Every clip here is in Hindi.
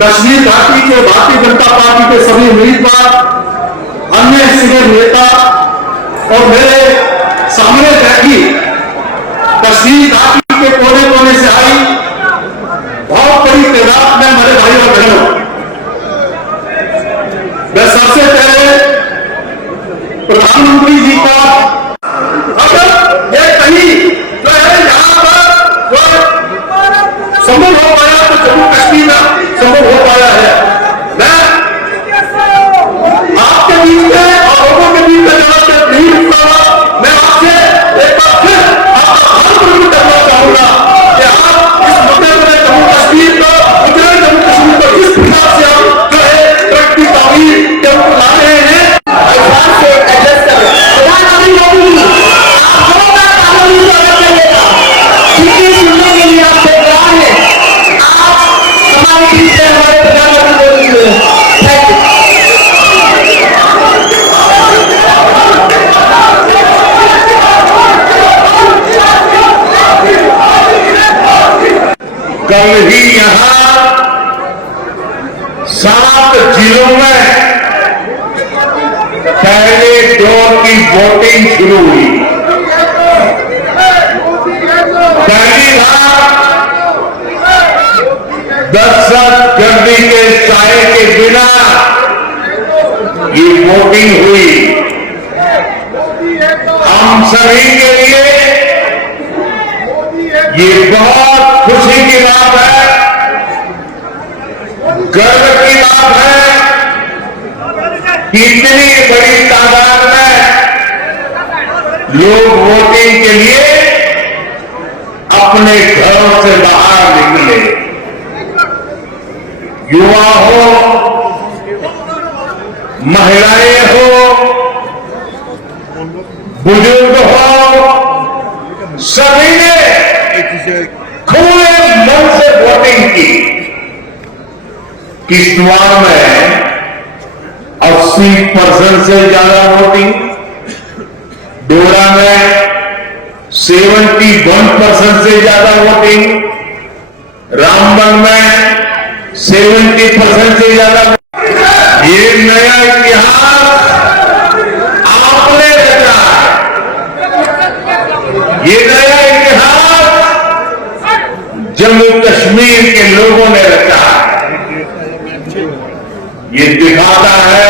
कश्मीर घाटी के भारतीय जनता पार्टी के सभी उम्मीदवार, अन्य सीनियर नेता और मेरे सामने बैठी कश्मीर घाटी के कोने कोने से आई बहुत बड़ी तादाद में हमारे भाई और बहनों, मैं सबसे पहले प्रधानमंत्री जी का अगर ये कहीं जो है यहां पर संभव हो पाया तो जम्मू कश्मीर में संभव हो पाया है। मैं आपके बीच में और लोगों के बीच में जब नहीं रुकूंगा, मैं आपसे एक बार फिर आपका आभार प्रकट करना चाहूंगा कि आप इस मुद्दे में जम्मू कश्मीर को, गुजरात जम्मू कश्मीर को जिस प्रकार से आप जो है ट्रक की तामीर के ऊपर ला रहे हैं, कल ही यहां 7 जिलों में पहले दौर की वोटिंग शुरू हुई। पहली बार दहशतगर्दी के साए के बिना ये वोटिंग हुई। हम सभी के लिए ये बहुत खुशी की बात है, गर्व की बात है कि इतनी बड़ी तादाद में लोग वोटिंग के लिए अपने घरों से बाहर निकले। युवा हो, महिलाएं हो, बुजुर्ग हो, सभी ने खुले मन से वोटिंग की। किश्तवाड़ में 80% से ज्यादा वोटिंग, डोडा में 71% से ज्यादा वोटिंग, रामबन में 70% से ज्यादा। ये नया इतिहास आपने रचा है, ये नया इतिहास जम्मू कश्मीर के लोगों ने रचा है। ये दिखाता है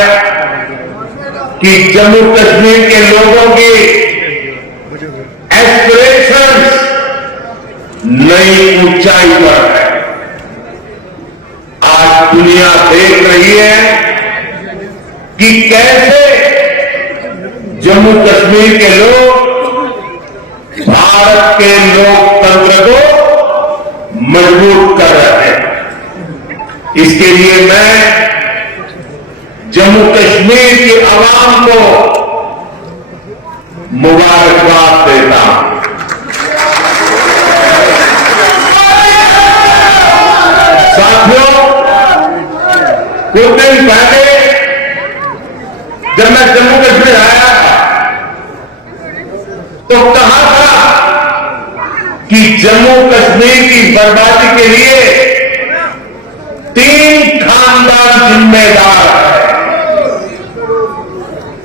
कि जम्मू कश्मीर के लोगों की एस्पिरेशंस नई ऊंचाई पर है। आज दुनिया देख रही है कि कैसे जम्मू कश्मीर के लोग भारत के लोकतंत्र को मजबूत कर रहे हैं। इसके लिए मैं जम्मू कश्मीर की आवाम को मुबारकबाद देता हूं। साथियों, कुछ दिन पहले जब मैं जम्मू कश्मीर आया तो कहा था कि जम्मू कश्मीर की बर्बादी के लिए 3 खानदान जिम्मेदार है।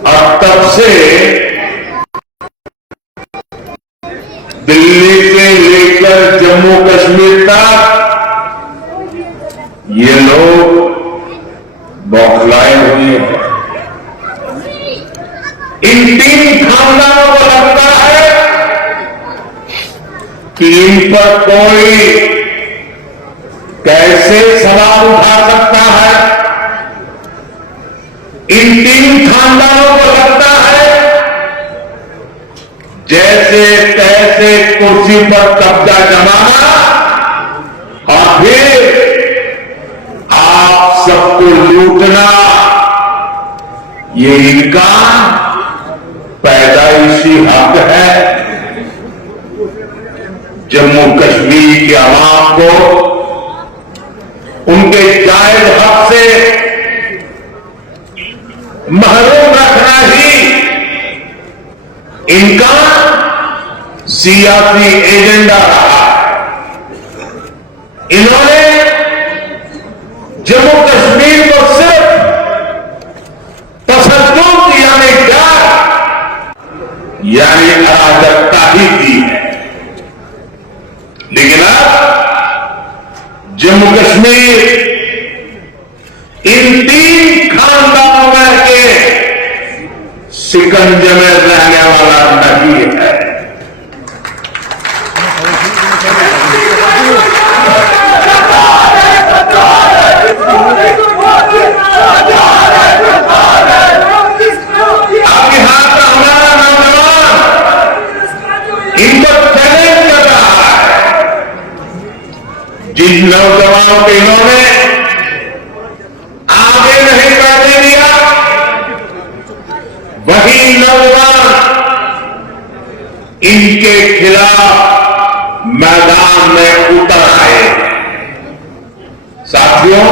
और तब से दिल्ली से लेकर जम्मू कश्मीर तक ये लोग बौखलाए हुए हैं। इन 3 खानदानों को लगता है कि इन पर कोई कैसे सवाल उठा सकता है। इन 3 खानदानों को लगता है जैसे तैसे कुर्सी पर कब्जा जमाना और फिर आप सबको लूटना, ये इनका पैदाइशी हक है। जम्मू कश्मीर की आवाम को उनके जायज हक से महरूम रखना ही इनका सियासी एजेंडा रहा। इन्होंने जम्मू यानी अराजकता ही की है। लेकिन अब जम्मू कश्मीर इन 3 खानदानों में के शिकंजे में रहने वाला नहीं है। अब यहां का हमारा नौजवान इनको चैलेंज कर रहा है। जिन नौजवानों को इन्होंने आगे नहीं बढ़ने दिया, वही नौजवान इनके खिलाफ मैदान में उतर आए। साथियों,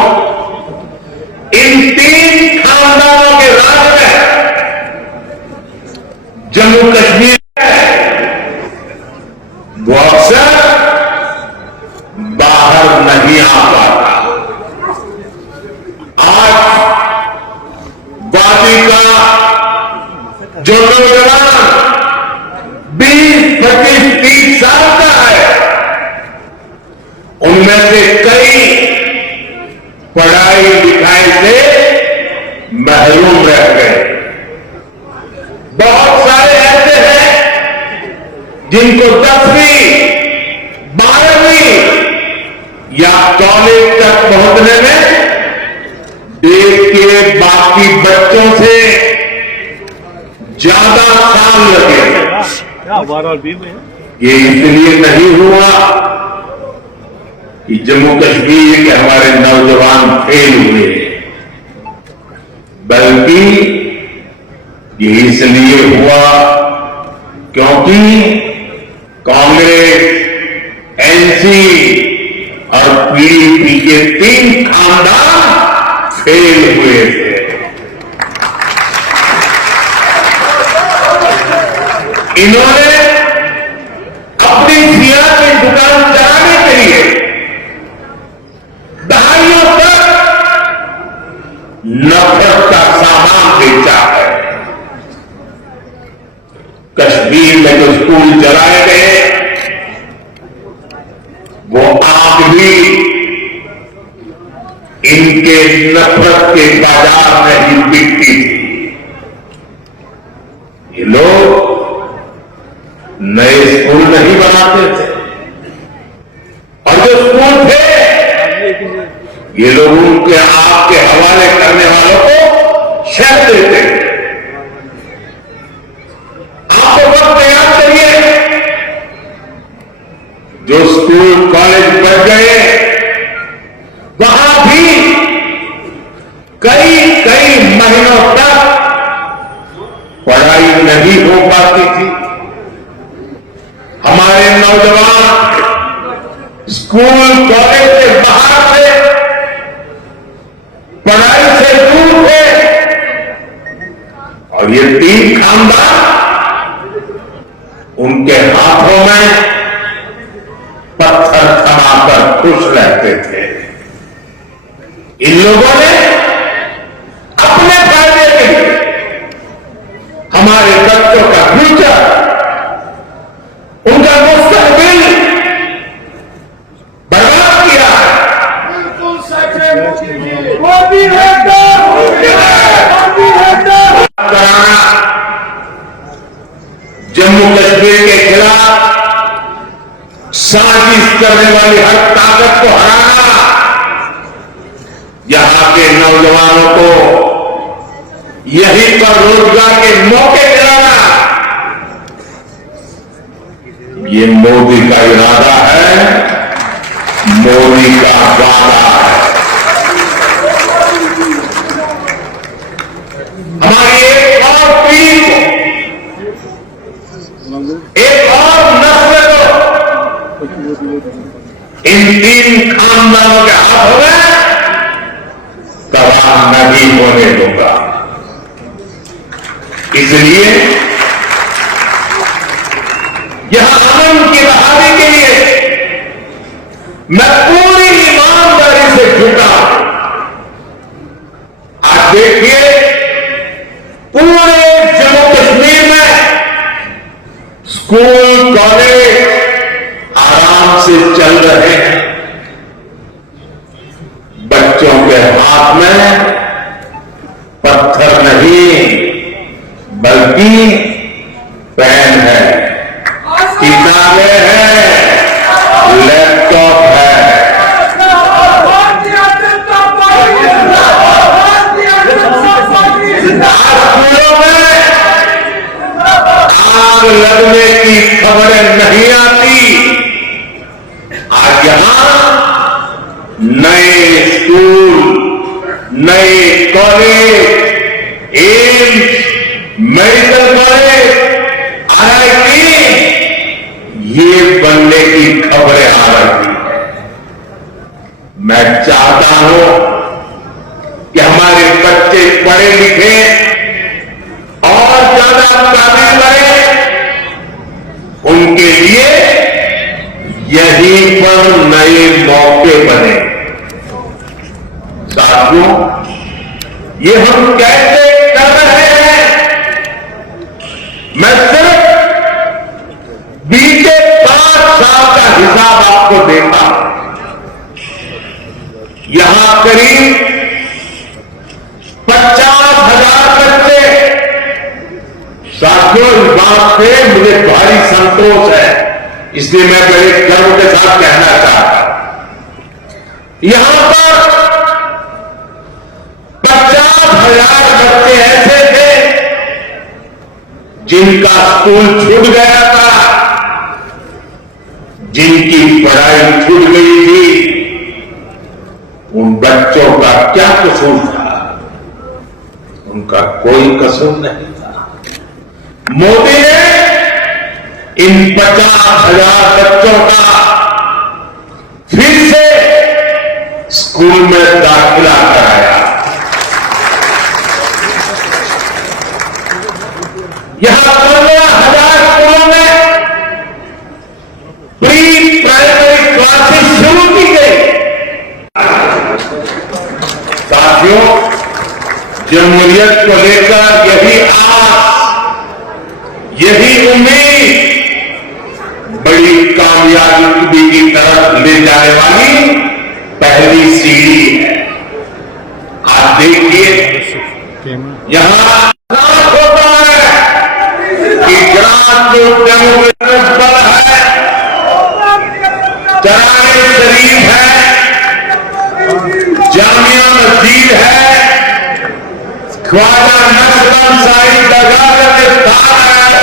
इन 3 खानदानों के राज में जम्मू कश्मीर वो अक्सर बाहर नहीं आ पाता। आज वादी का जो नौजवान 20, 25, 30 साल का है, उनमें से कई पढ़ाई लिखाई से महरूम रह गए। बहुत सारे ऐसे हैं जिनको 10वीं, 12वीं या कॉलेज तक पहुंचने में देश के बाकी बच्चों से ज्यादा साल लगे। ये इसलिए नहीं हुआ कि जम्मू कश्मीर के हमारे नौजवान फेल हुए, बल्कि ये इसलिए हुआ क्योंकि कांग्रेस, एनसी और पीडीपी के 3 खानदान फेल हुए थे। इन्होंने अपनी सिया की दुकान चलाने के लिए दहाइयों तक नफरत का सामान बेचा है। कश्मीर में जो स्कूल चलाए गए, वो आग भी इनके नफरत के बाजार में ही बिकती थी। ये लोग नए स्कूल नहीं बनाते थे, और जो स्कूल थे ये लोग उनके आपके हवाले करने वालों को शर्त देते थे। आपको वक्त याद करिए, जो स्कूल कॉलेज बढ़ गए, वहां भी कई कई महीनों तक पढ़ाई नहीं हो पाती थी। हमारे नौजवान स्कूल कॉलेज से बाहर थे, पढ़ाई से दूर थे, और ये 3 खानदान उनके हाथों में पत्थर थमाकर खुश रहते थे। इन लोगों ने अपने फायदे के लिए हमारे बच्चों का फ्यूचर, उनका मुस्तकबिल बर्बाद किया है। बिल्कुल सच है मोदी है कराना, जम्मू कश्मीर के खिलाफ साजिश करने वाली हर ताकत को हराना, यहां के नौजवानों को यहीं पर रोजगार के मौके दिलाना, ये मोदी का इरादा है, मोदी का वादा है। हमारी एक और पीढ़ी को, एक और नस्ल को इन 3 खानदानों के हाथों में तबाह नहीं होने दूंगा। इसलिए यह अमन की बहाली के लिए मैं पूरी ईमानदारी से झुका। आज देखिए, पूरे जम्मू कश्मीर में स्कूल कॉलेज आराम से चल रहे हैं। बच्चों के हाथ में पत्थर नहीं बल्कि पेन है, किताबें हैं, लैपटॉप है। भारतीय जनता पार्टी जिंदाबाद, भारतीय जनता पार्टी जिंदाबाद। स्कूलों में आग लगने की खबरें नहीं आती। आज यहां नए स्कूल, नए college, AIIMS, medical college, IIT ये बनने की खबरें आ रही हैं। मैं चाहता हूं कि हमारे बच्चे पढ़े लिखे और ज्यादा काबिल बने। उनके लिए यहीं पर नए मौके बने। साथियों, ये हम कैसे कर रहे हैं? मैं सिर्फ बीते 5 साल का हिसाब आपको देता हूं। यहां करीब 50,000 बच्चे। साथियों, इस बात से मुझे भारी संतोष है, इसलिए मैं बड़े गर्व के साथ कहना चाहता हूं। यहां पर 50,000 बच्चे ऐसे थे जिनका स्कूल छूट गया था, जिनकी पढ़ाई छूट गई थी। उन बच्चों का क्या कसूर था? उनका कोई कसूर नहीं था। मोदी ने इन 50,000 बच्चों का फिर से स्कूल में दाखिला कराया। यहां 15,000 स्कूलों में प्री प्राइमरी क्लासेस शुरू की गई। साथियों, जमहूरियत को लेकर यही आस, यही उम्मीद बड़ी कामयाबी की तरफ ले जाने वाली पहली सीढ़ी है। आप देखिए, यहां होता है कि ग्रासरूट डेमोक्रेटिक बल है, चराए शरीफ है, जामिया मस्जिद है, ख्वाजा नक्शबंद साहिब दरगाह का स्थान है,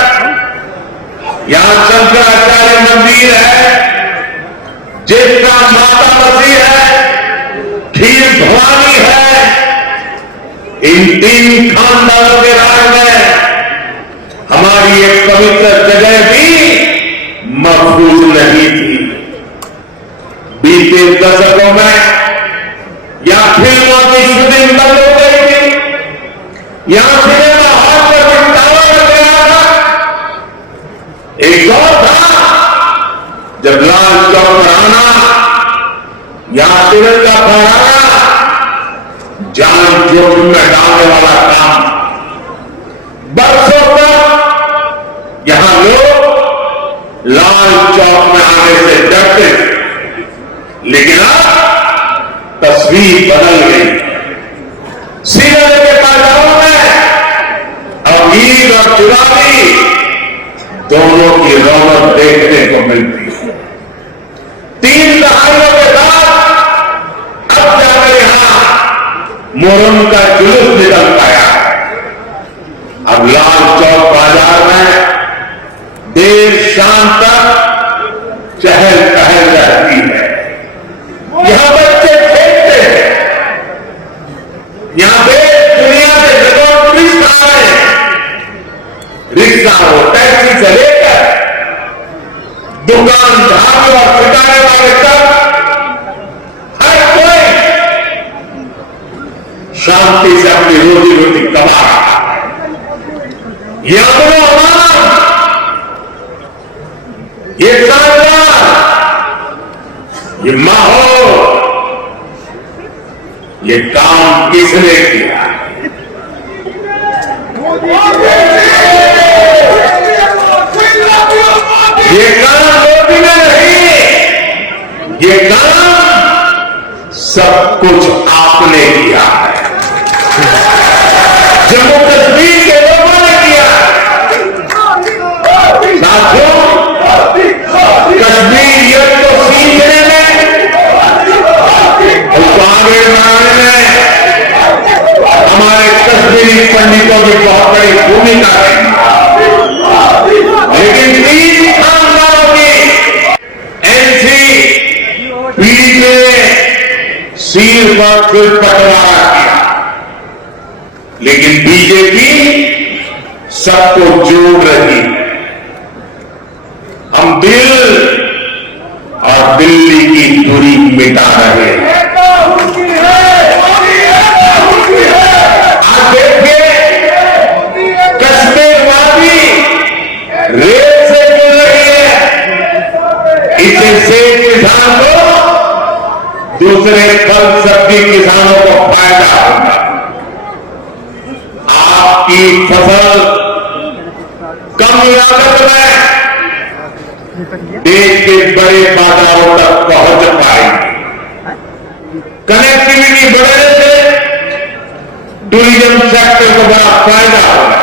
यहां शंकराचार्य मंदिर है, जिसका माता मसीह है, खीर भवानी है। इन 3 खानदानों के राज में हमारी एक पवित्र जगह भी महफूज नहीं थी। बीते दशकों में या फिल्मों की शूटिंग बंद हो गई थी, यहां सिनेमा हॉल पर ताला लग गया था। एक दौर था जब लाल चौक पर आना, यहां तिरंगा फहराना जान जोखिम में डालने वाला काम। बरसों तक यहां लोग लाल चौक में आने से डरते थे, लेकिन अब तस्वीर बदल गई। श्रीनगर के बाजारों में अब ईद और दिवाली दोनों की रौनक देखने को मिलती है। 3 दहाइयों के बाद अब जाकर यहां मुहर्रम का जुलूस निकल पाया। अब लाल चौक बाजार में देर शाम तक चहल पहल रहती है। यहां बच्चे खेलते हैं, यहां देश दुनिया के जगह टूरिस्ट आ रहे हैं। रिक्शा हो, टैक्सी से लेकर दुकान, ढाबे और ठिकाने वाले तक हर कोई शांति से अपनी रोजी रोटी कमा रहा है। ये अपनो अमान, ये शानदार, ये माहौल, ये काम किसने किया? We love you! ये काम मोदी ने नहीं, ये काम सब कुछ आपने किया है, जम्मू कश्मीर के लोगों ने किया है। साथियों, कश्मीर युद्ध को सीखने में, उसको आगे बढ़ाने में हमारे कश्मीरी पंडितों की बहुत बड़ी भूमिका है। लेकिन 3 खानदानों की एनसी पीढ़ी ने सिर पर फिर बंटवारा किया, लेकिन बीजेपी सबको जोड़ रही है। हम दिल और दिल्ली की दूरी मिटा रहे हैं। आज देखिए, कश्मीरवादी रेत से जुड़ रही है, इससे किसान को, दूसरे फल सब्जी किसानों को फायदा होगा। आपकी फसल कम लागत में देश के बड़े बाजारों तक पहुंच पाएगी। कनेक्टिविटी बढ़ने से टूरिज्म सेक्टर को बड़ा फायदा होगा।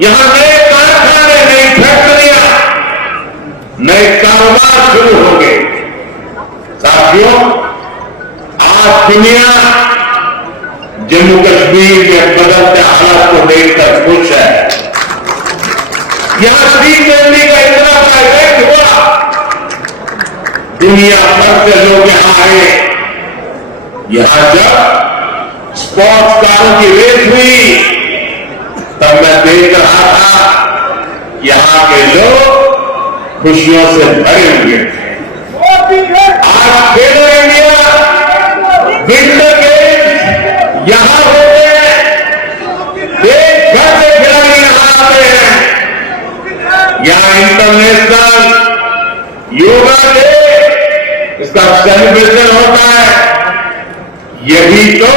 यहां नए कारखाने, नई फैक्ट्रियां, नए कारोबार शुरू होंगे। साथियों, आज दुनिया जम्मू कश्मीर में बदलते हालात को देखकर खुश है। यहां श्रीनगरी का इतना बड़ा इवेंट हुआ, दुनिया भर से लोग यहां आए। यहां जब स्पोर्ट्स कारों की रेस हुई, तब मैं देख रहा था यहां के लोग खुशियों से भरे हुए थे। आज खेलो इंडिया विंटर गेम्स यहां होते हैं, देश भर से खिलाड़ी यहां आते हैं। यहां इंटरनेशनल योगा डे, इसका सेलिब्रेशन होता है। यही तो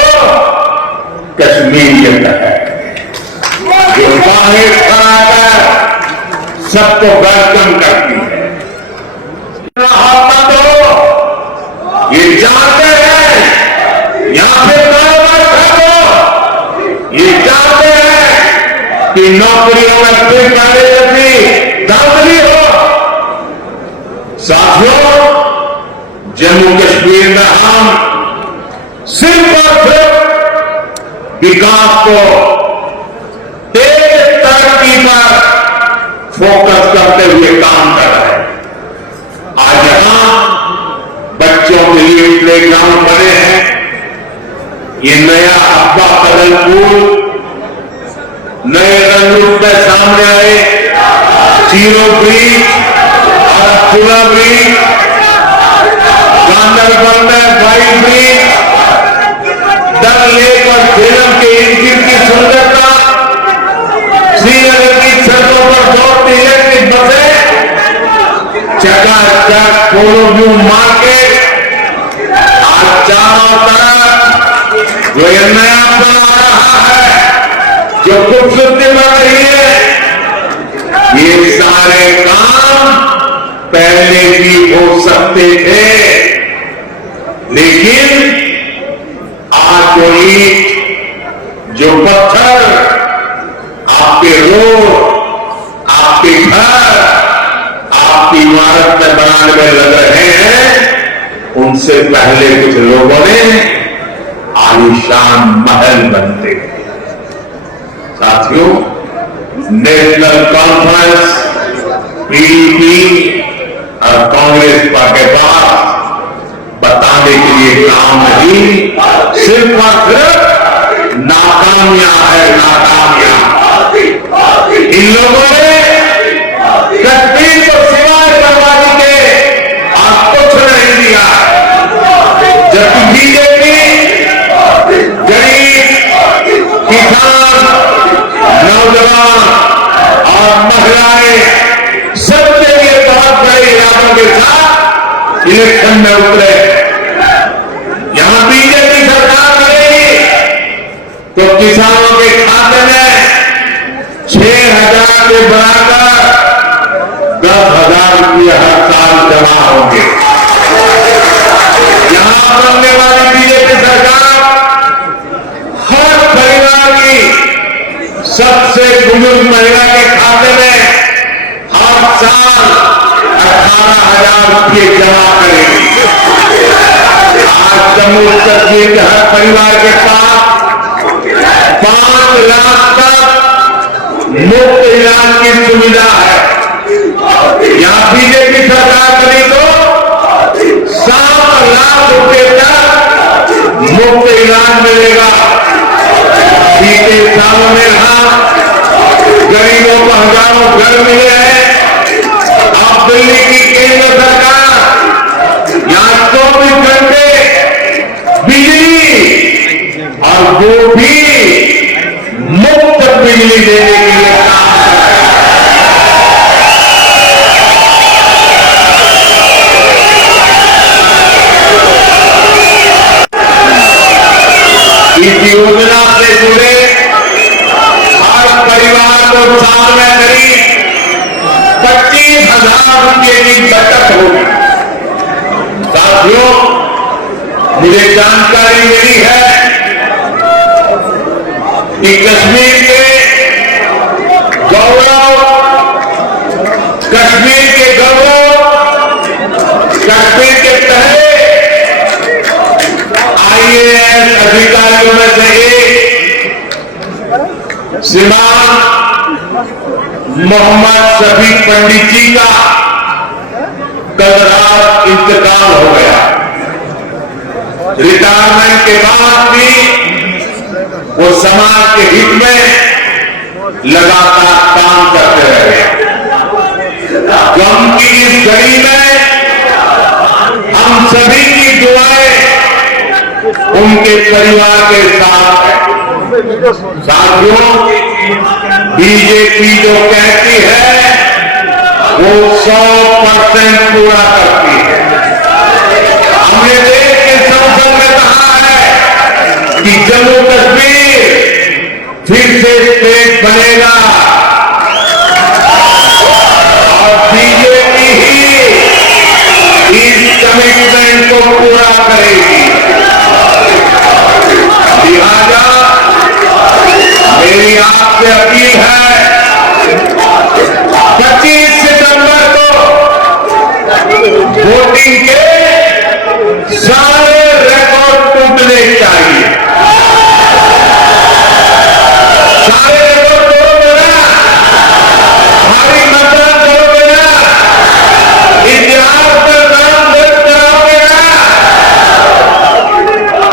कश्मीरियत है, जो बाहर खड़ा कर सबको वेलकम करती है। ये जानते हैं यहां पे कारोबार करो, ये जानते हैं कि नौकरियों में फिर कार्यरत दाखिली हो। साथियों, जम्मू कश्मीर में हम सिर्फ और सिर्फ विकास को, तेज तरक्की पर फोकस करते हुए काम कर रहे हैं। आज यहां बच्चों के लिए प्ले ग्राउंड बने हैं। ये नया अब्बा कदल पुल नए रंग में सामने आए, जीरो ब्रिज और पुला ब्रिज, गांधरबल में वाइट ब्रिज, डल लेक और झेलम के इंजिन की सुंदरता, श्रीनगर की सड़कों पर दौड़ती इलेक्ट्रिक बसें, चकाचक पोलो व्यू मार्केट, आज चारों तरफ वो ये नया बना रहा है जो खूबसूरती बढ़ रही है। ये सारे काम पहले भी हो सकते थे, लेकिन आज जो ईंट, जो पत्थर आपके रोड, आपके घर, आपकी इमारत में बनाने में लग रहे हैं, उनसे पहले कुछ लोगों ने आलीशान महल बनते थे। साथियों, नेशनल कॉन्फ्रेंस, पीडीपी और कांग्रेस के पास बताने के लिए काम नहीं, सिर्फ और सिर्फ नाकामियां है, नाकामियां। इन लोगों ने कश्मीर को सिवाय बर्बादी के आज कुछ नहीं दिया, जबकि बीजेपी गरीब, किसान, नौजवान और महिलाएं सबके लिए बहुत बड़े इरादों के साथ इलेक्शन में उतरे। यहां बीजेपी सरकार बनेगी तो किसानों के खाते में 6,000 के बराबर रुपये हर साल जमा होंगे। यहां बनने वाली बीजेपी सरकार हर परिवार की सबसे बुजुर्ग महिला के खाते में हर साल 18,000 रुपये जमा करेगी। आज जम्मू कश्मीर के हर परिवार के पास 5 लाख तक मुफ्त इलाज की सुविधा है। यहां बीजेपी सरकार बनी तो 7 लाख रुपए तक मुफ्त इलाज मिलेगा। बीते सालों में यहां गरीबों को हजारों घर मिले हैं। अब दिल्ली की केंद्र सरकार यहां 24 घंटे बिजली और वो भी मुफ्त बिजली देने के लिए काम कर रहे हैं। इस योजना से जुड़े हर परिवार को साल में करीब 25,000 रुपये की बचत होगी। साथियों, मुझे जानकारी मिली है कि कश्मीर के गौरव, कश्मीर के पहले IAS अधिकारियों में से एक श्रीमान मोहम्मद शफीक पंडित जी का कल रात इंतकाल हो गया। रिटायरमेंट के बाद भी वो समाज के हित में लगातार काम करते रहे। गम की इस घड़ी में हम सभी की दुआएं उनके परिवार के साथ है। साथियों, बीजेपी जो कहती है वो 100% पूरा करती है। हमने देश के संसद में कहा है कि जम्मू कश्मीर फिर से स्टेट बनेगा और बीजेपी ही इस कमिटमेंट को पूरा करेगी। लिहाजा मेरी आपसे अपील है, 25 सितंबर को वोटिंग के सारे रिकॉर्ड टूटने चाहिए। सारे रिकॉर्ड तोड़ोगे ना, हमारी मतदान करोगे ना, इतिहास पर नाम दर्ज कराओगे ना,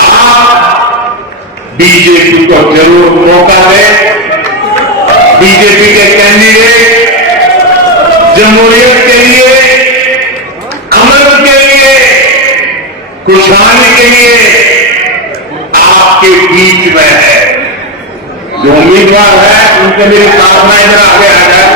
आप बीजेपी को जरूर मौका दें। बीजेपी के कैंडिडेट जमहूरियत के लिए, अमन के लिए, खुशहाली के लिए आपके बीच में है। जो उम्मीदवार है उनके मेरी प्रार्थना इधर आगे आ जाए।